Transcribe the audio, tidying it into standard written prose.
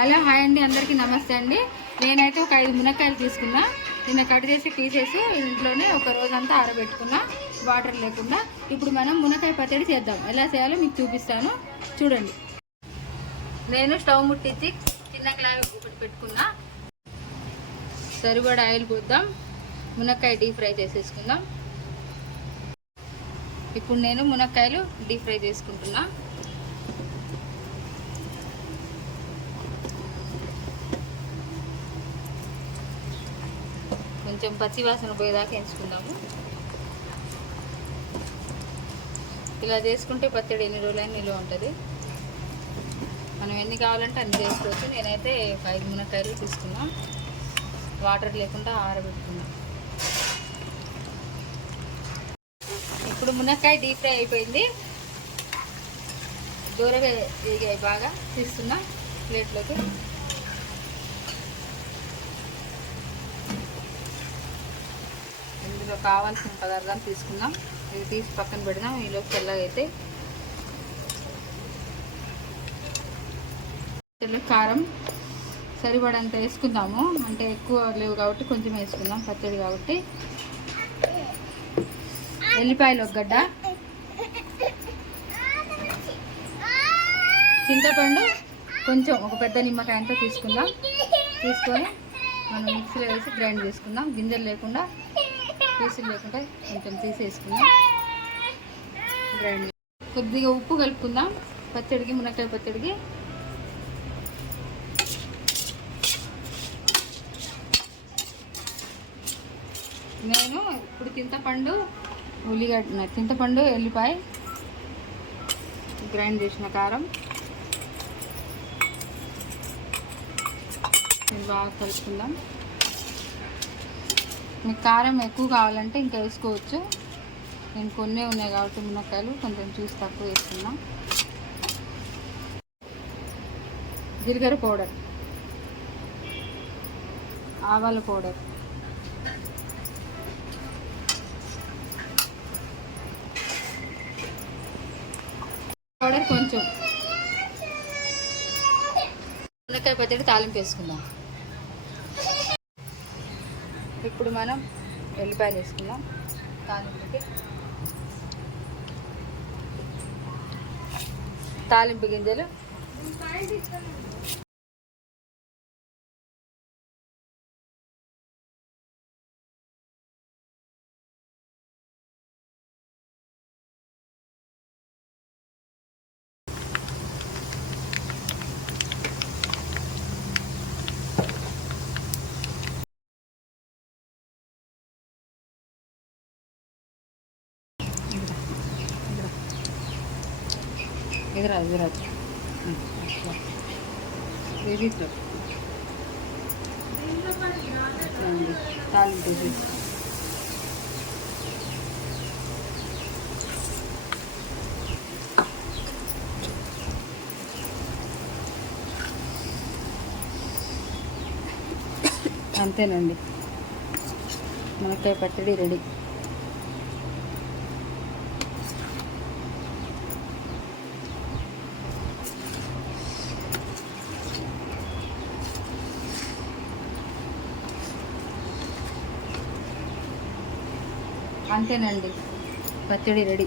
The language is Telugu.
హలో హాయ్ అండి, అందరికీ నమస్తే అండి. నేనైతే ఒక 5 మునక్కాయలు తీసుకున్నా. నిన్న కట్ చేసి తీసేసి ఇంట్లోనే ఒక రోజంతా ఆరబెట్టుకున్నా, వాటర్ లేకుండా. ఇప్పుడు మనం మునక్కాయ పచ్చడి చేద్దాం. ఎలా చేయాలో మీకు చూపిస్తాను, చూడండి. నేను స్టవ్ ముట్టించి చిన్న క్లావ్ ఒకటి పెట్టుకున్నా. సరిపడా ఆయిల్ పోద్దాం. మునక్కాయ డీప్ ఫ్రై చేసేసుకుందాం. ఇప్పుడు నేను మునక్కాయలు డీప్ ఫ్రై చేసుకుంటున్నా. కొంచెం పచ్చి వాసన పోయేదాకా ఎంచుకుందాము. ఇలా చేసుకుంటే పచ్చడి ఎన్ని రోజులైనా నిల్వ ఉంటుంది. మనం ఎన్ని కావాలంటే అన్ని చేసుకోవచ్చు. నేనైతే 5 మునక్కాయలు తీసుకున్నా, వాటర్ లేకుండా ఆరబెట్టుకున్నా. ఇప్పుడు మునక్కాయ డీప్ ఫ్రై అయిపోయింది. దూరగా వేగాయి, బాగా తీస్తున్నా ప్లేట్లోకి. ఇందులో కావాల్సిన పదార్థాలు తీసుకుందాం. ఇవి తీసి పక్కన పెడదాం. ఈలోకి తెల్లగైతే కారం సరిపడంత వేసుకుందాము. అంటే ఎక్కువ లేవు కాబట్టి కొంచెం వేసుకుందాం, పచ్చడి కాబట్టి. ఎల్లిపాయలు ఒక గడ్డ, చింతపండు కొంచెం ఒక పెద్ద నిమ్మకాయంతో తీసుకుందాం. తీసుకొని మనం మిక్సీలో వేసి గ్రైండ్ చేసుకుందాం. గింజలు లేకుండా, పీసులు లేకుండా కొంచెం తీసేసుకుందాం, గ్రైండ్. కొద్దిగా ఉప్పు కలుపుకుందాం పచ్చడికి, మునక్కాయ పచ్చడికి. నేను ఇప్పుడు చింతపండు ఎల్లిపాయ గ్రైండ్ చేసిన కారం బాగా కలుపుకుందాం. మీకు కారం ఎక్కువ కావాలంటే ఇంకా వేసుకోవచ్చు. నేను కొన్ని ఉన్నాయి కాబట్టి మునక్కాయలు కొంచెం చూసి తక్కువ వేసుకున్నా. జీలకర్ర పౌడర్, ఆవాల పౌడర్, కొంచెం. మునక్కాయ పచ్చడి తాలింపు వేసుకుందాం. ఇప్పుడు మనం ఎల్లిపాయలు వేసుకుందాం తాలింపుకి. తాలింపు గింజలు, ఎదురాదు వీటిలో తాలింపు వేసి అంతేనండి. మునక్కాయ పచ్చడి రెడీ. అంతేనండి, పచ్చడి రెడీ.